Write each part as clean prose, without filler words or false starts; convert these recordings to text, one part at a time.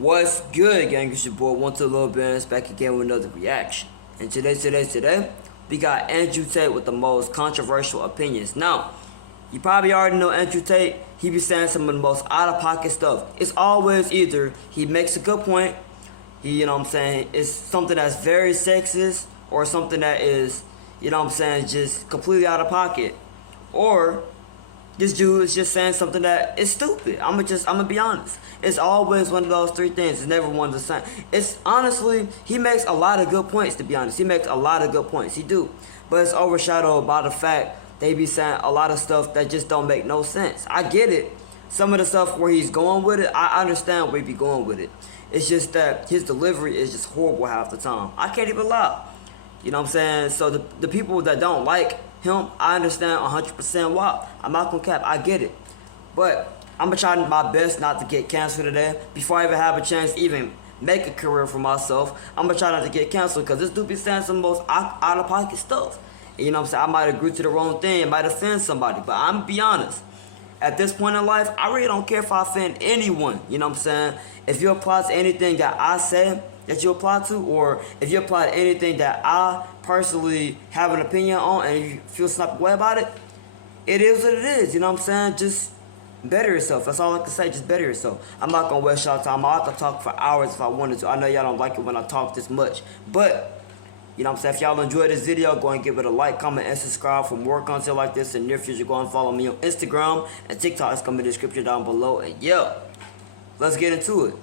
What's good, gang? It's your boy, One to Little Bands, back again with another reaction. And today, we got Andrew Tate with the most controversial opinions. Now, you probably already know Andrew Tate. He be saying some of the most out-of-pocket stuff. It's always either he makes a good point, you know what I'm saying, it's something that's very sexist, or something that is, you know what I'm saying, just completely out of pocket. Or this dude is just saying something that is stupid. I'm gonna be honest. It's always one of those three things. It's never one of the same. It's honestly, he makes a lot of good points, to be honest. He makes a lot of good points. He do. But it's overshadowed by the fact they be saying a lot of stuff that just don't make no sense. I get it. Some of the stuff where he's going with it, I understand where he be going with it. It's just that his delivery is just horrible half the time. I can't even lie. You know what I'm saying? So the people that don't like him, I understand 100% why. I'm not gonna cap, I get it. But I'm gonna try my best not to get canceled today. Before I even have a chance to even make a career for myself, I'm gonna try not to get canceled, because this dude be saying some most out of pocket stuff. And you know what I'm saying? I might agree to the wrong thing, it might offend somebody, but I'm gonna be honest. At this point in life, I really don't care if I offend anyone. You know what I'm saying? If you apply to anything that I say that you apply to, or if you apply to anything that I personally have an opinion on and you feel some type of way about it, it is what it is. You know what I'm saying? Just better yourself. That's all I can say. Just better yourself. I'm not gonna waste y'all time. I could talk for hours if I wanted to. I know y'all don't like it when I talk this much, but you know what I'm saying? If y'all enjoyed this video, go and give it a like, comment, and subscribe for more content like this in the near future. Go and follow me on Instagram and TikTok. It's coming in the description down below. And yeah, let's get into it.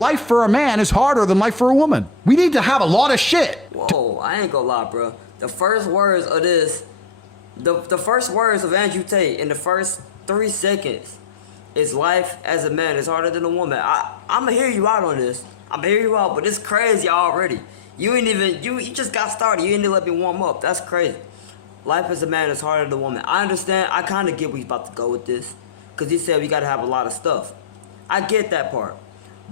Life for a man is harder than life for a woman. We need to have a lot of shit. Whoa, I ain't gonna lie, bro. The first words of this, the first words of Andrew Tate in the first 3 seconds is life as a man is harder than a woman. I'ma hear you out on this. I'ma hear you out, but it's crazy already. You ain't even, you just got started. You ain't even let me warm up. That's crazy. Life as a man is harder than a woman. I understand. I kind of get where he's about to go with this, because he said we got to have a lot of stuff. I get that part.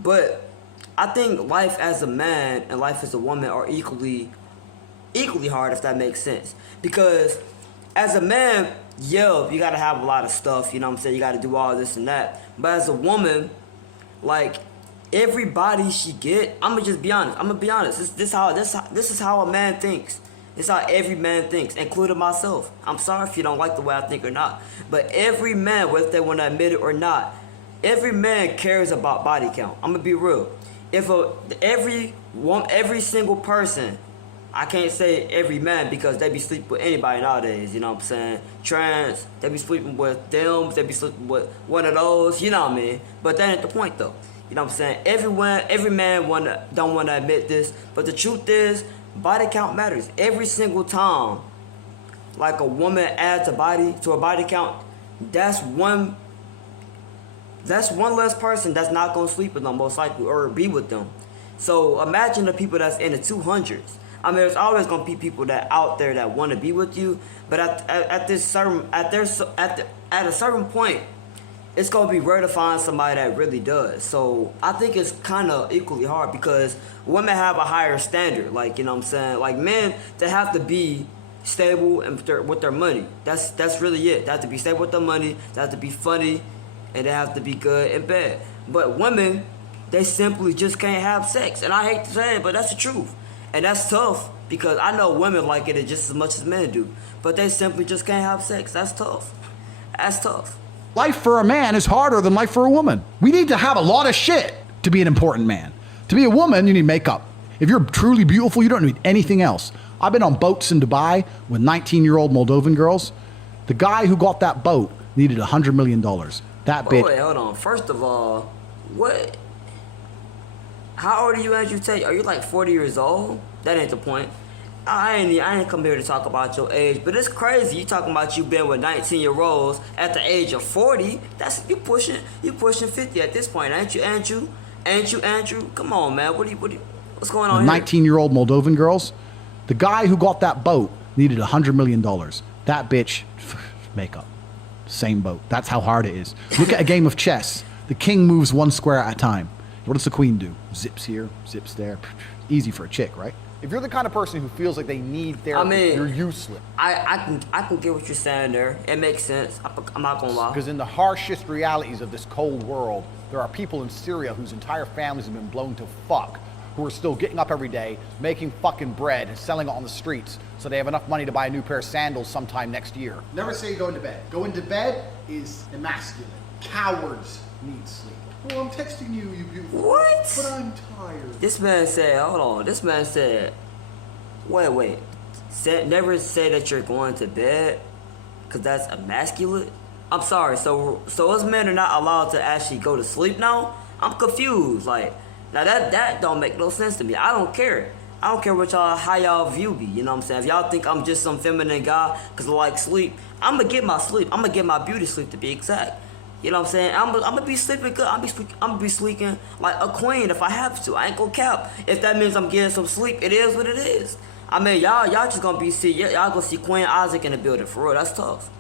But I think life as a man and life as a woman are equally hard, if that makes sense. Because as a man, yeah, you got to have a lot of stuff. You know what I'm saying? You got to do all this and that. But as a woman, like, everybody she get, I'ma just be honest. I'ma be honest. This is how a man thinks. This is how every man thinks, including myself. I'm sorry if you don't like the way I think or not, but every man, whether they want to admit it or not, every man cares about body count. I'ma be real. If every single person, I can't say every man because they be sleeping with anybody nowadays. You know what I'm saying? Trans, they be sleeping with them. They be sleeping with one of those. You know what I mean? But that ain't the point though. You know what I'm saying? Every man don't want to admit this, but the truth is, body count matters. Every single time, like a woman adds a body to a body count, that's one less person that's not gonna sleep with them, most likely, or be with them. So imagine the people that's in the 200s. I mean, there's always gonna be people that out there that want to be with you, but at a certain point, it's going to be rare to find somebody that really does. So I think it's kind of equally hard, because women have a higher standard. Like, you know what I'm saying? Like, men, they have to be stable and with their money. That's really it. They have to be stable with their money. They have to be funny. And they have to be good and bad. But women, they simply just can't have sex. And I hate to say it, but that's the truth. And that's tough, because I know women like it just as much as men do. But they simply just can't have sex. That's tough. That's tough. Life for a man is harder than life for a woman. We need to have a lot of shit to be an important man. To be a woman, you need makeup. If you're truly beautiful, you don't need anything else. I've been on boats in Dubai with 19-year-old Moldovan girls. The guy who got that boat needed $100 million. That bitch. Wait, hold on. First of all, what? How old are you, Andrew Tate? Are you like 40 years old? That ain't the point. I ain't come here to talk about your age, but it's crazy. You talking about you been with 19-year-olds at the age of 40? That's you pushing 50 at this point, ain't you, Andrew? Andrew? Come on, man. What's going on here? 19-year-old Moldovan girls. The guy who got that boat needed $100 million. That bitch, makeup. Same boat. That's how hard it is. Look at a game of chess. The king moves one square at a time. What does the queen do? Zips here, zips there. Easy for a chick, right? If you're the kind of person who feels like they need therapy, you're useless. I can get what you're saying there. It makes sense. I'm not gonna lie. Because in the harshest realities of this cold world, There are people in Syria whose entire families have been blown to fuck, who are still getting up every day, making fucking bread and selling it on the streets so they have enough money to buy a new pair of sandals sometime next year. Never say going to bed. Going to bed is emasculate. Cowards need sleep. Well, I'm texting you, you beautiful. What? But I'm tired. This man said, hold on. This man said, wait. Never say that you're going to bed, because that's emasculate. I'm sorry. So us men are not allowed to actually go to sleep now? I'm confused. Like, now that don't make no sense to me. I don't care. I don't care what y'all, how y'all view me. You know what I'm saying? If y'all think I'm just some feminine guy because I like sleep, I'm going to get my sleep. I'm going to get my beauty sleep, to be exact. You know what I'm saying? I'm gonna be sleeping good. I'm gonna be sleeping like a queen if I have to. I ain't gonna cap. If that means I'm getting some sleep, it is what it is. I mean, y'all just gonna y'all gonna see Queen Isaac in the building for real. That's tough.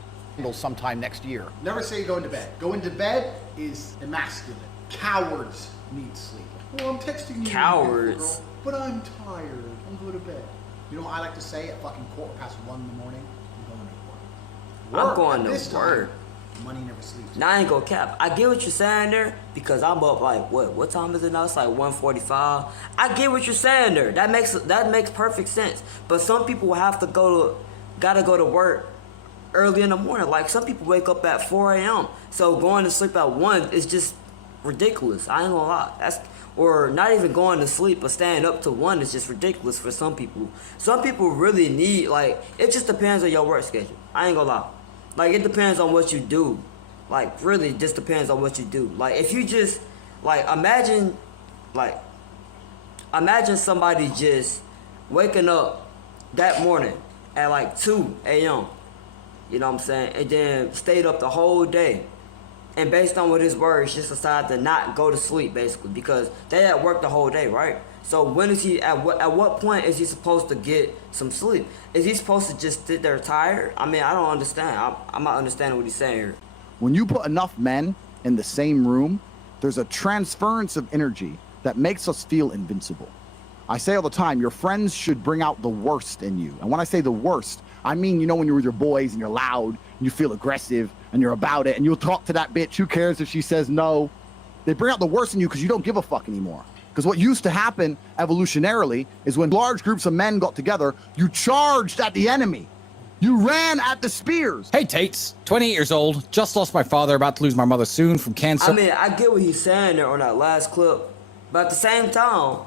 Sometime next year. Never say going to bed. Going to bed is emasculate. Cowards need sleep. Well, I'm texting you. Cowards. Girl, but I'm tired. I'm going to bed. You know what I like to say at fucking 1:15 in the morning? I'm going to work. I'm going to work. Money never sleeps. Now I ain't gonna cap. I get what you're saying there because I'm up like what time is it now? It's like 1:45. I get what you're saying there. That makes perfect sense. But some people gotta go to work early in the morning. Like some people wake up at 4 a.m. So going to sleep at 1 is just ridiculous. I ain't gonna lie. Or not even going to sleep but staying up to 1 is just ridiculous for some people. Some people really need, like, it just depends on your work schedule. I ain't gonna lie. Like, it depends on what you do. Like, really, just depends on what you do. Like, if you just, like, imagine somebody just waking up that morning at, like, 2 a.m., you know what I'm saying, and then stayed up the whole day. And based on what his words, just decided to not go to sleep, basically, because they had worked the whole day, right? So when is he, at what point is he supposed to get some sleep? Is he supposed to just sit there tired? I mean, I don't understand. I'm not understanding what he's saying here. When you put enough men in the same room, there's a transference of energy that makes us feel invincible. I say all the time, your friends should bring out the worst in you. And when I say the worst, I mean, you know, when you're with your boys and you're loud and you feel aggressive and you're about it and you'll talk to that bitch, who cares if she says no? They bring out the worst in you because you don't give a fuck anymore. Because what used to happen evolutionarily is when large groups of men got together, you charged at the enemy. You ran at the spears. Hey, Tates, 28 years old, just lost my father, about to lose my mother soon from cancer. I mean, I get what he's saying there on that last clip, but at the same time,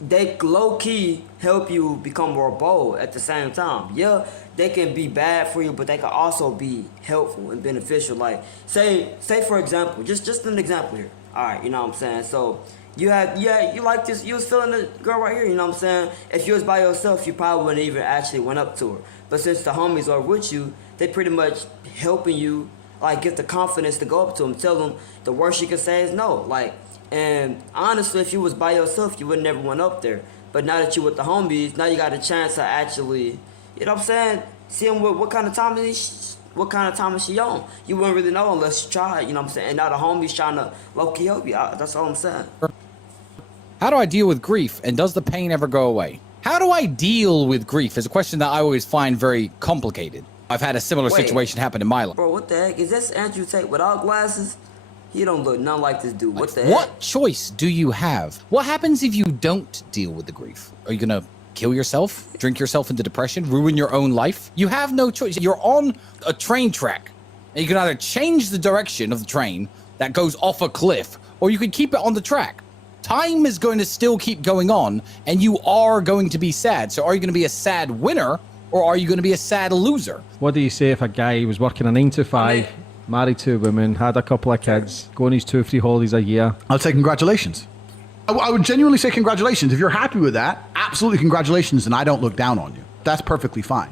they low-key help you become more bold at the same time. Yeah, they can be bad for you, but they can also be helpful and beneficial. Like, say for example, just an example here. All right, you know what I'm saying? So, you like this, you was feeling the girl right here, you know what I'm saying? If you was by yourself, you probably wouldn't even actually went up to her. But since the homies are with you, they pretty much helping you, like, get the confidence to go up to them, tell them the worst you can say is no. Like, and honestly, if you was by yourself, you would never went up there. But now that you with the homies, now you got a chance to actually, you know what I'm saying, see him what kind of time is she on. You wouldn't really know unless you try, you know what I'm saying? And now the homies trying to low-key help you out. That's all I'm saying. How do I deal with grief, and does the pain ever go away? How do I deal with grief is a question that I always find very complicated. I've had a similar situation happen in my life. Bro, what the heck? Is this Andrew Tate without glasses? He don't look none like this dude. What the heck? What choice do you have? What happens if you don't deal with the grief? Are you gonna kill yourself, drink yourself into depression, ruin your own life? You have no choice. You're on a train track, and you can either change the direction of the train that goes off a cliff, or you can keep it on the track. Time is going to still keep going on, and you are going to be sad. So are you going to be a sad winner, or are you going to be a sad loser? What do you say if a guy was working a 9 to 5, married to a woman, had a couple of kids, going his 2 or 3 holidays a year? I'll say congratulations. I would genuinely say congratulations. If you're happy with that, absolutely congratulations, and I don't look down on you. That's perfectly fine.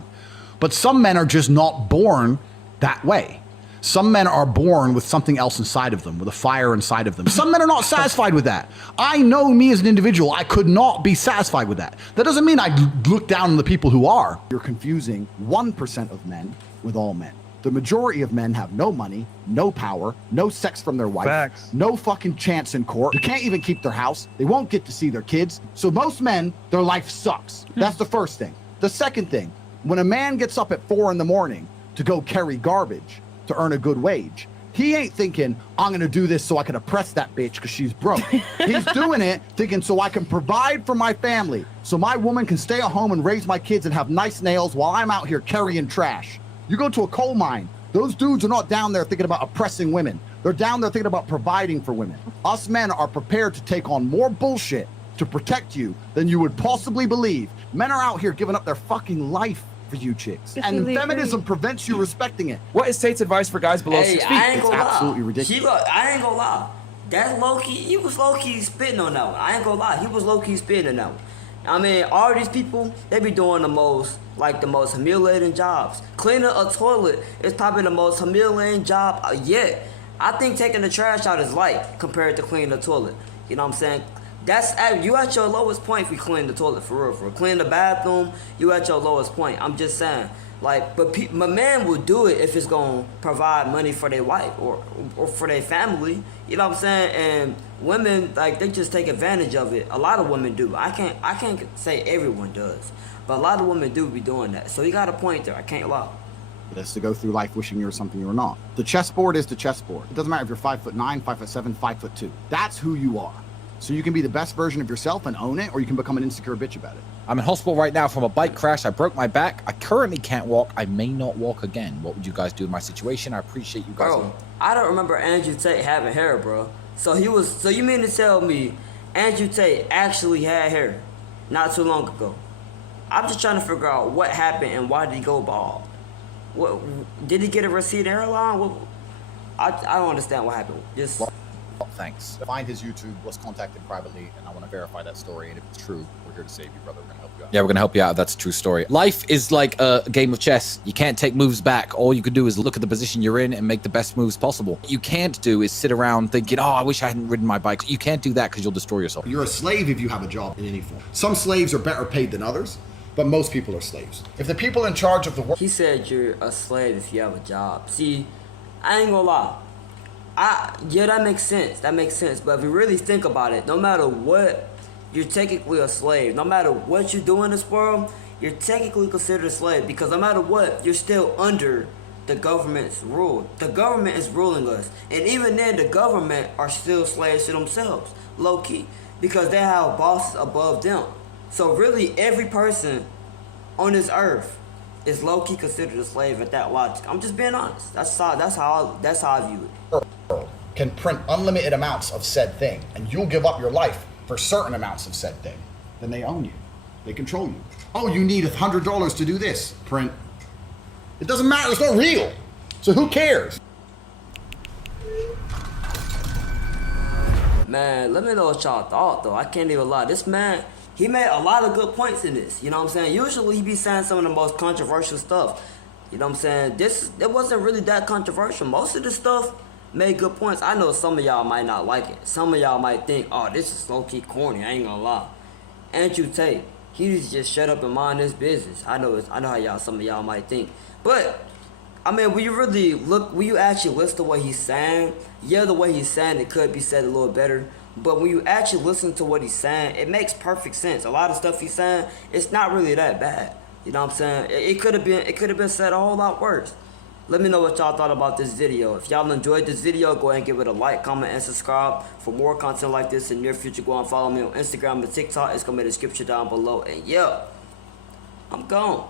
But some men are just not born that way. Some men are born with something else inside of them, with a fire inside of them. Some men are not satisfied with that. I know me as an individual, I could not be satisfied with that. That doesn't mean I look down on the people who are. You're confusing 1% of men with all men. The majority of men have no money, no power, no sex from their wife, no fucking chance in court. They can't even keep their house. They won't get to see their kids. So most men, their life sucks. That's the first thing. The second thing, when a man gets up at 4 in the morning to go carry garbage to earn a good wage, He ain't thinking, I'm going to do this so I can oppress that bitch because she's broke. He's doing it thinking so I can provide for my family, so my woman can stay at home and raise my kids and have nice nails while I'm out here carrying trash. You go to a coal mine, those dudes are not down there thinking about oppressing women. They're down there thinking about providing for women. Us men are prepared to take on more bullshit to protect you than you would possibly believe. Men are out here giving up their fucking life for you chicks. And feminism prevents you respecting it. What is Tate's advice for guys below 6 feet? I ain't It's gonna absolutely lie. ridiculous. I ain't gonna lie. That's low-key, he was low-key spitting on that one. I ain't gonna lie, he was low-key spitting on that one. I mean, all these people, they be doing the most humiliating jobs. Cleaning a toilet is probably the most humiliating job yet. I think taking the trash out is light compared to cleaning the toilet. You know what I'm saying? You at your lowest point if you clean the toilet, for real. For clean the bathroom, you at your lowest point. I'm just saying, but my man will do it if it's gonna provide money for their wife or for their family. You know what I'm saying? And women, they just take advantage of it. A lot of women do. I can't say everyone does, but a lot of women do be doing that. So you got a point there. I can't lie. Is to go through life wishing you were something you were not. The chessboard is the chessboard. It doesn't matter if you're 5'9", 5'7", 5'2". That's who you are. So you can be the best version of yourself and own it, or you can become an insecure bitch about it. I'm in hospital right now from a bike crash. I broke my back. I currently can't walk. I may not walk again. What would you guys do in my situation? I appreciate you guys. Bro, I don't remember Andrew Tate having hair, bro. So you mean to tell me Andrew Tate actually had hair not too long ago? I'm just trying to figure out what happened and why did he go bald? What did he get a receding hairline? I don't understand what happened. Just Thanks. Find his YouTube, was contacted privately, and I want to verify that story. And if it's true, we're here to save you, brother. We're going to help you out. Yeah, we're gonna help you out. That's a true story. Life is like a game of chess. You can't take moves back. All you can do is look at the position you're in and make the best moves possible. What you can't do is sit around thinking, oh, I wish I hadn't ridden my bike. You can't do that because you'll destroy yourself. You're a slave if you have a job in any form. Some slaves are better paid than others, but most people are slaves. If the people in charge of the world... he said you're a slave if you have a job. See, I ain't gonna lie. Yeah, that makes sense. That makes sense. But if you really think about it, no matter what, you're technically a slave. No matter what you do in this world, you're technically considered a slave. Because no matter what, you're still under the government's rule. The government is ruling us. And even then, the government are still slaves to themselves, low-key. Because they have bosses above them. So really, every person on this earth is low-key considered a slave at that logic. I'm just being honest. That's how I view it. can print unlimited amounts of said thing, and you'll give up your life for certain amounts of said thing, then they own you. They control you. Oh, you need $100 to do this. Print. It doesn't matter. It's not real. So who cares? Man, let me know what y'all thought, though. I can't even lie. This man, he made a lot of good points in this. You know what I'm saying? Usually he be saying some of the most controversial stuff. You know what I'm saying? It wasn't really that controversial. Most of the stuff made good points. I know some of y'all might not like it. Some of y'all might think, oh, this is low-key corny. I ain't gonna lie. Andrew Tate, he needs to just shut up and mind his business. I know how some of y'all might think. But, I mean, when you actually listen to what he's saying, yeah, the way he's saying it could be said a little better. But when you actually listen to what he's saying, it makes perfect sense. A lot of stuff he's saying, it's not really that bad. You know what I'm saying? It could have been said a whole lot worse. Let me know what y'all thought about this video. If y'all enjoyed this video, go ahead and give it a like, comment, and subscribe. For more content like this in the near future, go and follow me on Instagram and TikTok. It's going to be in the description down below. And yeah, I'm gone.